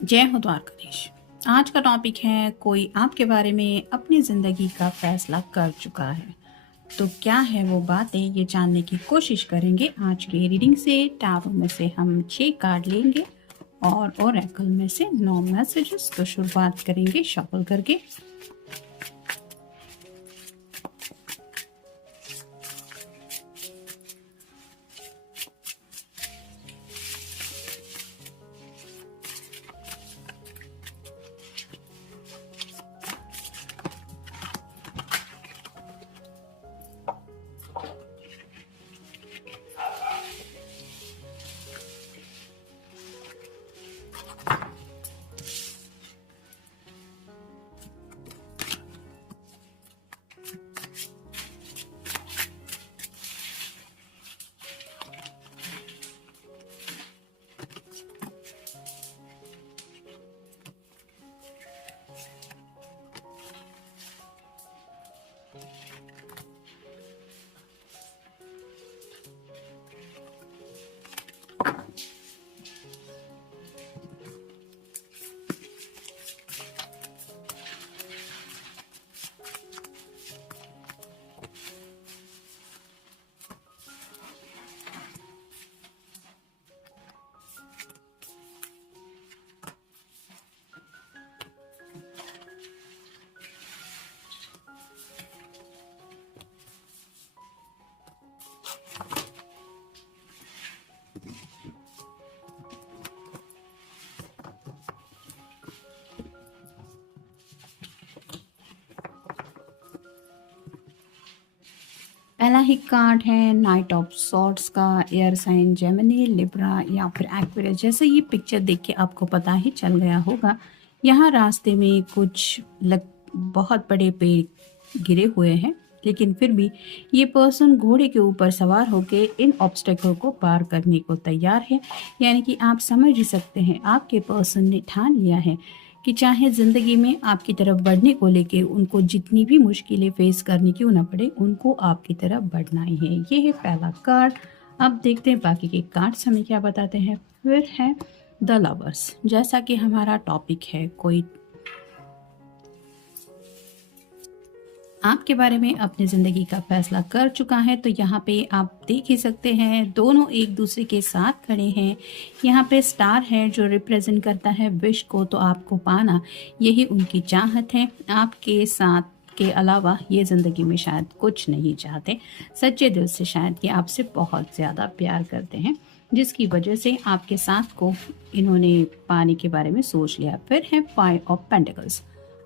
जय हो द्वारकाधीश। आज का टॉपिक है कोई आपके बारे में अपनी ज़िंदगी का फैसला कर चुका है। तो क्या है वो बातें, ये जानने की कोशिश करेंगे आज की रीडिंग से। टैरो में से हम 6 कार्ड लेंगे और ओरेकल में से 9 मैसेजेस। तो शुरुआत करेंगे शफल करके। पहला ही कार्ड है नाइट ऑफ सॉर्ड्स का। एयर साइन जेमिनी, लिब्रा या फिर एक्वेरियस। जैसे ये पिक्चर देख के आपको पता ही चल गया होगा, यहाँ रास्ते में कुछ बहुत बड़े पेड़ गिरे हुए हैं, लेकिन फिर भी ये पर्सन घोड़े के ऊपर सवार होकर इन ऑब्स्टेकल को पार करने को तैयार है। यानी कि आप समझ ही सकते हैं, आपके पर्सन ने ठान लिया है कि चाहे ज़िंदगी में आपकी तरफ बढ़ने को लेके उनको जितनी भी मुश्किलें फेस करनी क्यों ना पड़े, उनको आपकी तरफ बढ़ना ही है। ये है पहला कार्ड। अब देखते हैं बाकी के कार्ड्स हमें क्या बताते हैं। फिर है द लवर्स। जैसा कि हमारा टॉपिक है कोई आपके बारे में अपनी ज़िंदगी का फैसला कर चुका है, तो यहाँ पे आप देख ही सकते हैं दोनों एक दूसरे के साथ खड़े हैं। यहाँ पे स्टार है जो रिप्रेजेंट करता है विश को, तो आपको पाना यही उनकी चाहत है। आपके साथ के अलावा ये ज़िंदगी में शायद कुछ नहीं चाहते, सच्चे दिल से शायद ये आपसे बहुत ज़्यादा प्यार करते हैं, जिसकी वजह से आपके साथ को इन्होंने पाने के बारे में सोच लिया। फिर है 5 of pentacles.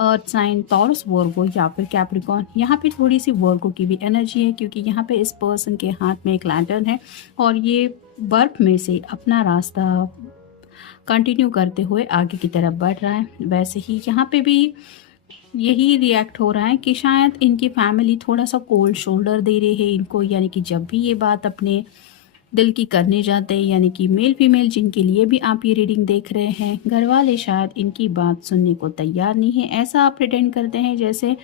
Earth sign Taurus, Virgo या फिर कैप्रिकॉर्न। यहाँ पे थोड़ी सी वर्गो की भी एनर्जी है, क्योंकि यहाँ पे इस पर्सन के हाथ में एक लैंटर्न है और ये बर्फ में से अपना रास्ता कंटिन्यू करते हुए आगे की तरफ बढ़ रहा है। वैसे ही यहाँ पे भी यही रिएक्ट हो रहा है कि शायद इनकी फैमिली थोड़ा सा कोल्ड शोल्डर दे रही है इनको, यानी कि जब भी ये बात अपने दिल की करने जाते हैं, यानी कि मेल फीमेल जिनके लिए भी आप ये रीडिंग देख रहे हैं, घर वाले शायद इनकी बात सुनने को तैयार नहीं है। ऐसा आप प्रिटेंड करते हैं जैसे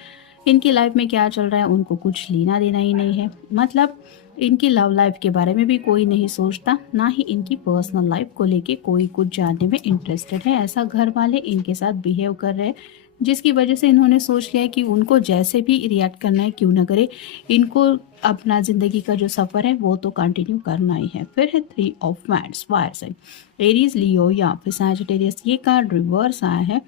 इनकी लाइफ में क्या चल रहा है उनको कुछ लेना देना ही नहीं है। मतलब इनकी लव लाइफ के बारे में भी कोई नहीं सोचता, ना ही इनकी पर्सनल लाइफ को लेके कोई कुछ जानने में इंटरेस्टेड है। ऐसा घर वाले इनके साथ बिहेव कर रहे हैं, जिसकी वजह से इन्होंने सोच लिया है कि उनको जैसे भी रिएक्ट करना है क्यों ना करे, इनको अपना ज़िंदगी का जो सफ़र है वो तो कंटिन्यू करना ही है। फिर है 3 of wands, fire sign, Aries, Leo या फिर सैजिटेरियस। ये कार्ड रिवर्स आया है,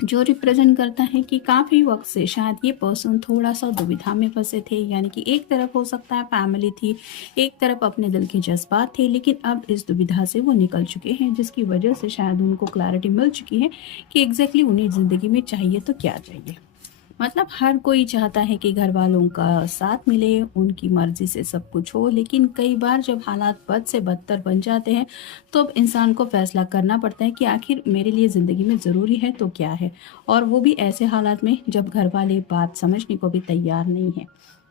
जो रिप्रेजेंट करता है कि काफ़ी वक्त से शायद ये पर्सन थोड़ा सा दुविधा में फंसे थे। यानी कि एक तरफ हो सकता है फैमिली थी, एक तरफ अपने दिल के जज्बात थे, लेकिन अब इस दुविधा से वो निकल चुके हैं, जिसकी वजह से शायद उनको क्लैरिटी मिल चुकी है कि एग्जैक्टली उन्हें ज़िंदगी में चाहिए तो क्या चाहिए। मतलब हर कोई चाहता है कि घर वालों का साथ मिले, उनकी मर्जी से सब कुछ हो, लेकिन कई बार जब हालात बद से बदतर बन जाते हैं तो अब इंसान को फैसला करना पड़ता है कि आखिर मेरे लिए ज़िंदगी में ज़रूरी है तो क्या है, और वो भी ऐसे हालात में जब घर वाले बात समझने को भी तैयार नहीं है।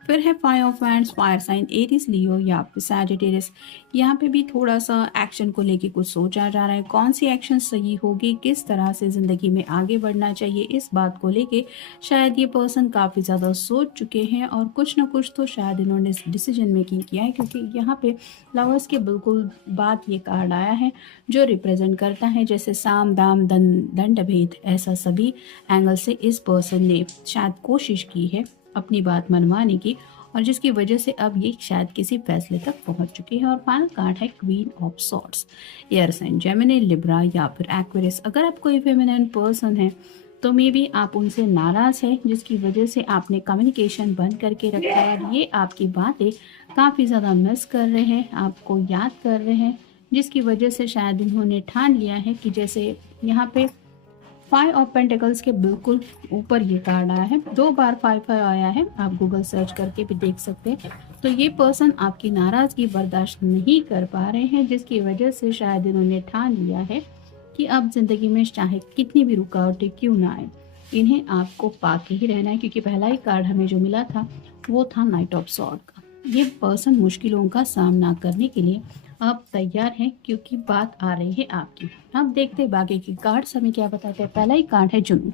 फिर है five of wands, fire sign Aries, Leo या फिर सैजिटेरियस। यहाँ पे भी थोड़ा सा एक्शन को लेके कुछ सोचा जा रहा है, कौन सी एक्शन सही होगी, किस तरह से ज़िंदगी में आगे बढ़ना चाहिए, इस बात को लेके शायद ये पर्सन काफ़ी ज़्यादा सोच चुके हैं और कुछ ना कुछ तो शायद इन्होंने डिसीजन मेकिंग किया है, क्योंकि यहाँ पे लवर्स के बिल्कुल बाद ये कार्ड आया है जो रिप्रेजेंट करता है जैसे साम दाम दंड भेद। ऐसा सभी एंगल से इस पर्सन ने शायद कोशिश की है अपनी बात मनवाने की, और जिसकी वजह से अब ये शायद किसी फैसले तक पहुंच चुके हैं। और फाइनल कार्ड है queen of swords. Air sign Gemini, Libra या फिर एक्वेरियस। अगर आप कोई फेमिनिन पर्सन है तो मे बी आप उनसे नाराज़ हैं, जिसकी वजह से आपने कम्युनिकेशन बंद करके रखा है और ये आपकी बातें काफ़ी ज़्यादा मिस कर रहे हैं, आपको याद कर रहे हैं, जिसकी वजह से शायद उन्होंने ठान लिया है कि जैसे यहाँ पे फाइव ऑफ पेंटिकल्स के बिल्कुल ऊपर ये कार्ड आया है, 2 बार 5 आया है, आप गूगल सर्च करके भी देख सकते हैं। तो ये पर्सन आपकी नाराज़गी बर्दाश्त नहीं कर पा रहे हैं, जिसकी वजह से शायद इन्होंने ठान लिया है कि अब ज़िंदगी में चाहे कितनी भी रुकावटें क्यों ना आए, इन्हें आपको पाके ही रहना है। क्योंकि पहला ही कार्ड हमें जो मिला था वो था नाइट ऑफ सॉर्ड का। ये पर्सन मुश्किलों का सामना करने के लिए अब तैयार हैं, क्योंकि बात आ रही है आपकी। अब देखते हैं बाकी के कार्ड्स हमें क्या बताते हैं। पहला ही कार्ड है जुनून।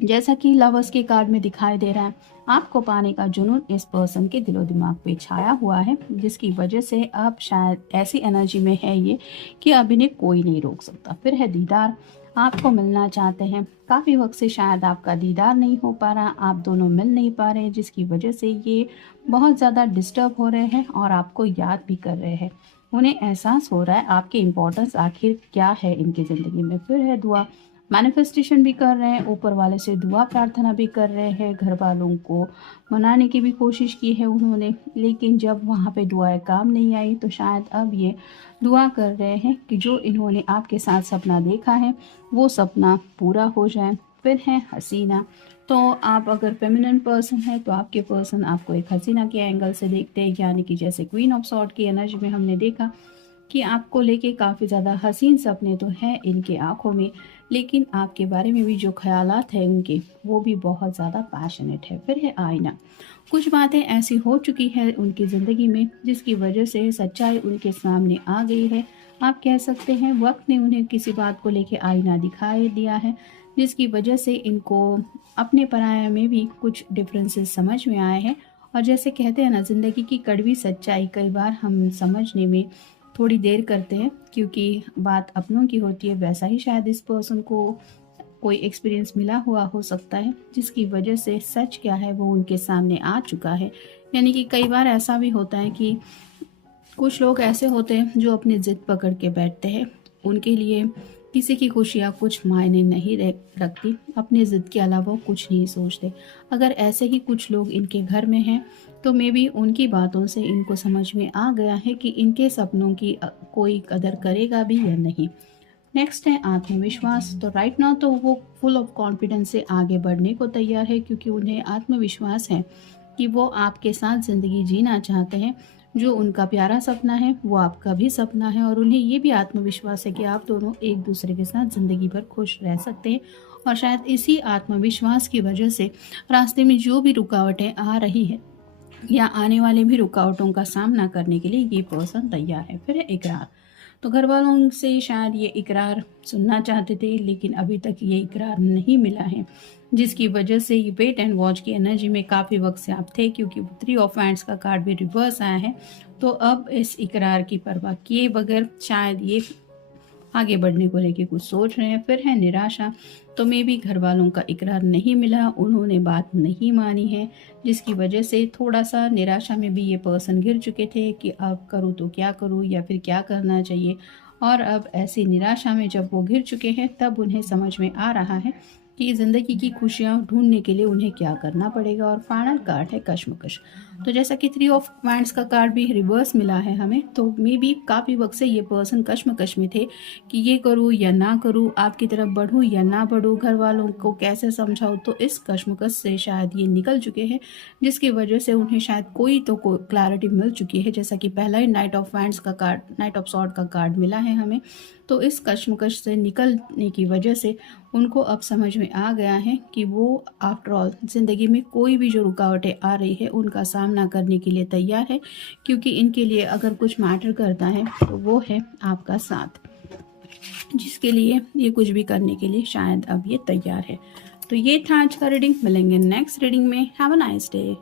जैसा कि लवर्स के कार्ड में दिखाई दे रहा है, आपको पाने का जुनून इस पर्सन के दिलो दिमाग पे छाया हुआ है, जिसकी वजह से अब शायद ऐसी एनर्जी में है ये कि अब इन्हें कोई नहीं रोक सकता। फिर है दीदार, आपको मिलना चाहते हैं, काफ़ी वक्त से शायद आपका दीदार नहीं हो पा रहा, आप दोनों मिल नहीं पा रहे, जिसकी वजह से ये बहुत ज़्यादा डिस्टर्ब हो रहे हैं और आपको याद भी कर रहे हैं। उन्हें एहसास हो रहा है आपकी इम्पोर्टेंस आखिर क्या है इनकी ज़िंदगी में। फिर है दुआ, मैनिफेस्टेशन भी कर रहे हैं, ऊपर वाले से दुआ प्रार्थना भी कर रहे हैं, घर वालों को मनाने की भी कोशिश की है उन्होंने, लेकिन जब वहाँ पे दुआएं काम नहीं आई तो शायद अब ये दुआ कर रहे हैं कि जो इन्होंने आपके साथ सपना देखा है वो सपना पूरा हो जाए। फिर है हसीना, तो आप अगर फेमिनिन पर्सन है तो आपके पर्सन आपको एक हसीना के एंगल से देखते हैं, यानी कि जैसे क्वीन ऑफ सॉर्ड की एनर्जी में हमने देखा कि आपको लेके काफ़ी ज़्यादा हसीन सपने तो हैं इनके आंखों में, लेकिन आपके बारे में भी जो ख्यालात हैं उनके वो भी बहुत ज़्यादा पैशनेट है। फिर है आईना, कुछ बातें ऐसी हो चुकी है उनकी ज़िंदगी में जिसकी वजह से सच्चाई उनके सामने आ गई है। आप कह सकते हैं वक्त ने उन्हें किसी बात को लेके आईना दिखाई दिया है, जिसकी वजह से इनको अपने पराये में भी कुछ डिफरेंसेस समझ में आए हैं। और जैसे कहते हैं ना, ज़िंदगी की कड़वी सच्चाई कई बार हम समझने में थोड़ी देर करते हैं क्योंकि बात अपनों की होती है, वैसा ही शायद इस पर्सन को कोई एक्सपीरियंस मिला हुआ हो सकता है, जिसकी वजह से सच क्या है वो उनके सामने आ चुका है। यानी कि कई बार ऐसा भी होता है कि कुछ लोग ऐसे होते हैं जो अपनी ज़िद पकड़ के बैठते हैं, उनके लिए किसी की खुशियाँ कुछ मायने नहीं रखती, अपनी ज़िद के अलावा कुछ नहीं सोचते। अगर ऐसे ही कुछ लोग इनके घर में हैं तो मे बी उनकी बातों से इनको समझ में आ गया है कि इनके सपनों की कोई कदर करेगा भी या नहीं। नेक्स्ट है आत्मविश्वास, तो राइट नाउ तो वो फुल ऑफ कॉन्फिडेंस से आगे बढ़ने को तैयार है, क्योंकि उन्हें आत्मविश्वास है कि वो आपके साथ ज़िंदगी जीना चाहते हैं। जो उनका प्यारा सपना है वो आपका भी सपना है, और उन्हें ये भी आत्मविश्वास है कि आप दोनों एक दूसरे के साथ ज़िंदगी भर खुश रह सकते हैं। और शायद इसी आत्मविश्वास की वजह से रास्ते में जो भी रुकावटें आ रही है या आने वाले भी रुकावटों का सामना करने के लिए ये पर्सन तैयार है। फिर है इकरार, तो घर वालों से शायद ये इकरार सुनना चाहते थे, लेकिन अभी तक ये इकरार नहीं मिला है, जिसकी वजह से ये वेट एंड वॉच की एनर्जी में काफ़ी वक्त से आप थे, क्योंकि 3 ऑफ हैंड्स का कार्ड भी रिवर्स आया है। तो अब इस इकरार की परवाह किए बगैर शायद ये आगे बढ़ने को लेके कुछ सोच रहे हैं। फिर है निराशा, तो मे भी घर वालों का इकरार नहीं मिला, उन्होंने बात नहीं मानी है, जिसकी वजह से थोड़ा सा निराशा में भी ये पर्सन घिर चुके थे कि अब करूँ तो क्या करूँ या फिर क्या करना चाहिए। और अब ऐसी निराशा में जब वो घिर चुके हैं तब उन्हें समझ में आ रहा है कि ज़िंदगी की खुशियाँ ढूंढने के लिए उन्हें क्या करना पड़ेगा। और फाइनल कार्ड है कश्मकश, तो जैसा कि 3 ऑफ वांड्स का कार्ड भी रिवर्स मिला है हमें, तो मे भी काफ़ी वक्त से ये पर्सन कश्मकश में थे कि ये करूँ या ना करूँ, आपकी तरफ बढ़ूँ या ना बढ़ूँ, घर वालों को कैसे समझाऊँ। तो इस कश्मकश से शायद ये निकल चुके हैं, जिसकी वजह से उन्हें शायद कोई तो क्लैरिटी मिल चुकी है। जैसा कि पहला ही नाइट ऑफ वांड्स का कार्ड, नाइट ऑफ सॉर्ड का कार्ड मिला है हमें, तो इस कश्मकश से निकलने की वजह से उनको अब समझ में आ गया है कि वो आफ्टर ऑल ज़िंदगी में कोई भी जो रुकावटें आ रही है उनका सामना करने के लिए तैयार है, क्योंकि इनके लिए अगर कुछ मैटर करता है तो वो है आपका साथ, जिसके लिए ये कुछ भी करने के लिए शायद अब ये तैयार है। तो ये था आज का रीडिंग। मिलेंगे नेक्स्ट रीडिंग में। Have a nice day.